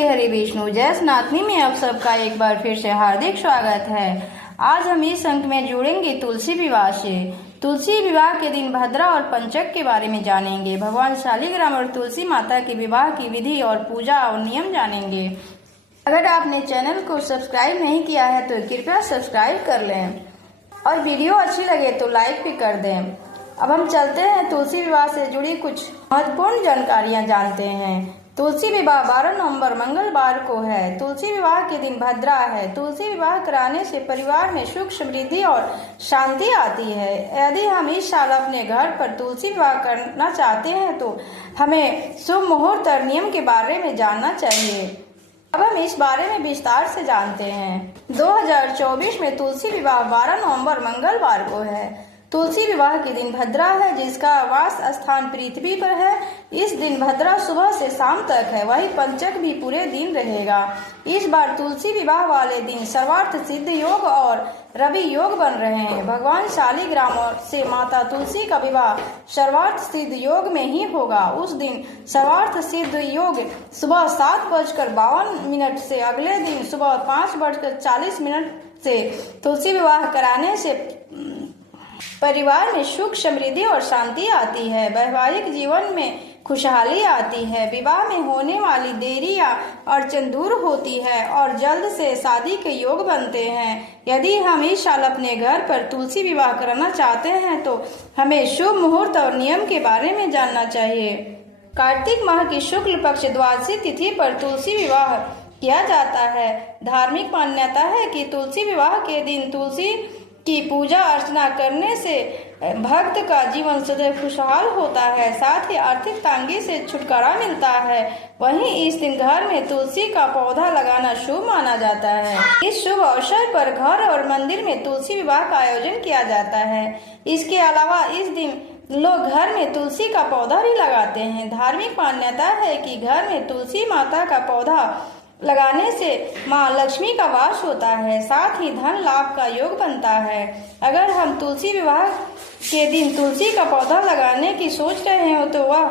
श्री हरि विष्णु जय सनातनी में आप सबका एक बार फिर से हार्दिक स्वागत है। आज हम इस अंक में जुड़ेंगे तुलसी विवाह से। तुलसी विवाह के दिन भद्रा और पंचक के बारे में जानेंगे। भगवान शालिग्राम और तुलसी माता के विवाह की विधि और पूजा और नियम जानेंगे। अगर आपने चैनल को सब्सक्राइब नहीं किया है तो कृपया सब्सक्राइब कर लें और वीडियो अच्छी लगे तो लाइक भी कर दें। अब हम चलते हैं तुलसी विवाह से जुड़ी कुछ महत्वपूर्ण जानकारियां जानते हैं। तुलसी विवाह 12 नवंबर मंगलवार को है। तुलसी विवाह के दिन भद्रा है। तुलसी विवाह कराने से परिवार में सुख समृद्धि और शांति आती है। यदि हम इस साल अपने घर पर तुलसी विवाह करना चाहते हैं तो हमें शुभ मुहूर्त और नियम के बारे में जानना चाहिए। अब हम इस बारे में विस्तार से जानते हैं। 2024 में तुलसी विवाह 12 नवंबर मंगलवार को है। तुलसी विवाह के दिन भद्रा है, जिसका वास स्थान पृथ्वी पर है। इस दिन भद्रा सुबह से शाम तक है, वही पंचक भी पूरे दिन रहेगा। इस बार तुलसी विवाह वाले दिन सर्वार्थ सिद्ध योग और रवि योग बन रहे हैं। भगवान शालिग्राम से माता तुलसी का विवाह सर्वार्थ सिद्ध योग में ही होगा। उस दिन सर्वार्थ सिद्ध योग सुबह 7:52 से अगले दिन सुबह 5:40 से तुलसी विवाह कराने से परिवार में सुख समृद्धि और शांति आती है। वैवाहिक जीवन में खुशहाली आती है। विवाह में होने वाली देरी या अड़चन दूर होती है और जल्द से शादी के योग बनते हैं। यदि हम इस साल अपने घर पर तुलसी विवाह करना चाहते हैं तो हमें शुभ मुहूर्त और नियम के बारे में जानना चाहिए। कार्तिक माह की शुक्ल पक्ष द्वादशी तिथि पर तुलसी विवाह किया जाता है। धार्मिक मान्यता है कि तुलसी विवाह के दिन तुलसी की पूजा अर्चना करने से भक्त का जीवन सदैव खुशहाल होता है, साथ ही आर्थिक तंगी से छुटकारा मिलता है। वहीं इस दिन घर में तुलसी का पौधा लगाना शुभ माना जाता है। इस शुभ अवसर पर घर और मंदिर में तुलसी विवाह का आयोजन किया जाता है। इसके अलावा इस दिन लोग घर में तुलसी का पौधा भी लगाते हैं। धार्मिक मान्यता है कि घर में तुलसी माता का पौधा लगाने से माँ लक्ष्मी का वास होता है, साथ ही धन लाभ का योग बनता है। अगर हम तुलसी विवाह के दिन तुलसी का पौधा लगाने की सोच रहे हो तो वह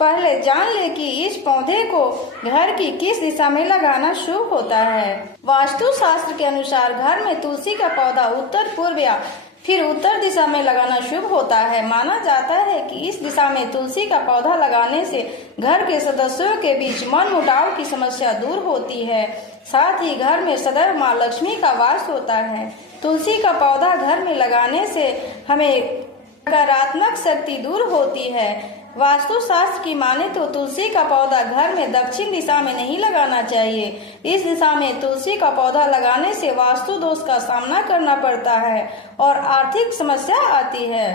पहले जान ले कि इस पौधे को घर की किस दिशा में लगाना शुभ होता है। वास्तु शास्त्र के अनुसार घर में तुलसी का पौधा उत्तर पूर्व या फिर उत्तर दिशा में लगाना शुभ होता है। माना जाता है कि इस दिशा में तुलसी का पौधा लगाने से घर के सदस्यों के बीच मन मुटाव की समस्या दूर होती है, साथ ही घर में सदैव माँ लक्ष्मी का वास होता है। तुलसी का पौधा घर में लगाने से हमें नकारात्मक शक्ति दूर होती है। वास्तु शास्त्र की माने तो तुलसी का पौधा घर में दक्षिण दिशा में नहीं लगाना चाहिए। इस दिशा में तुलसी का पौधा लगाने से वास्तु दोष का सामना करना पड़ता है और आर्थिक समस्या आती है।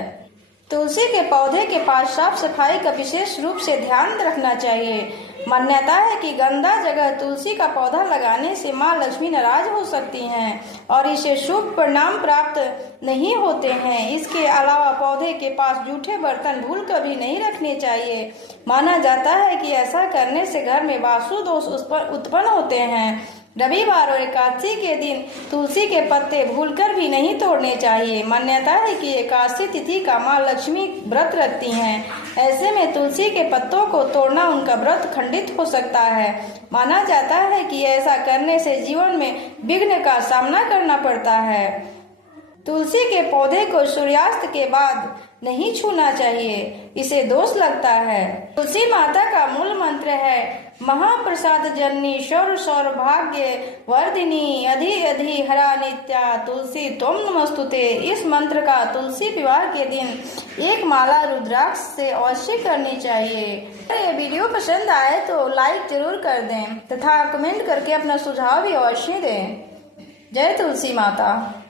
तुलसी के पौधे के पास साफ सफाई का विशेष रूप से ध्यान रखना चाहिए। मान्यता है कि गंदा जगह तुलसी का पौधा लगाने से माँ लक्ष्मी नाराज हो सकती हैं और इसे शुभ परिणाम प्राप्त नहीं होते हैं। इसके अलावा पौधे के पास जूठे बर्तन भूल कभी नहीं रखने चाहिए। माना जाता है कि ऐसा करने से घर में वास्तु दोष उत्पन्न होते हैं। रविवार और एकादशी के दिन तुलसी के पत्ते भूलकर भी नहीं तोड़ने चाहिए। मान्यता है कि एकादशी तिथि का माँ लक्ष्मी व्रत रखती हैं। ऐसे में तुलसी के पत्तों को तोड़ना उनका व्रत खंडित हो सकता है। माना जाता है कि ऐसा करने से जीवन में विघ्न का सामना करना पड़ता है। तुलसी के पौधे को सूर्यास्त के बाद नहीं छूना चाहिए, इसे दोष लगता है। तुलसी माता का मूल मंत्र है महाप्रसाद जननी सौभाग्य वर्धिनी अधि अधि हरा नित्या तुलसी तुम नमस्तुते। इस मंत्र का तुलसी विवाह के दिन एक माला रुद्राक्ष से अवश्य करनी चाहिए। अगर ये वीडियो पसंद आए तो लाइक जरूर कर दें तथा कमेंट करके अपना सुझाव भी अवश्य दें। जय तुलसी माता।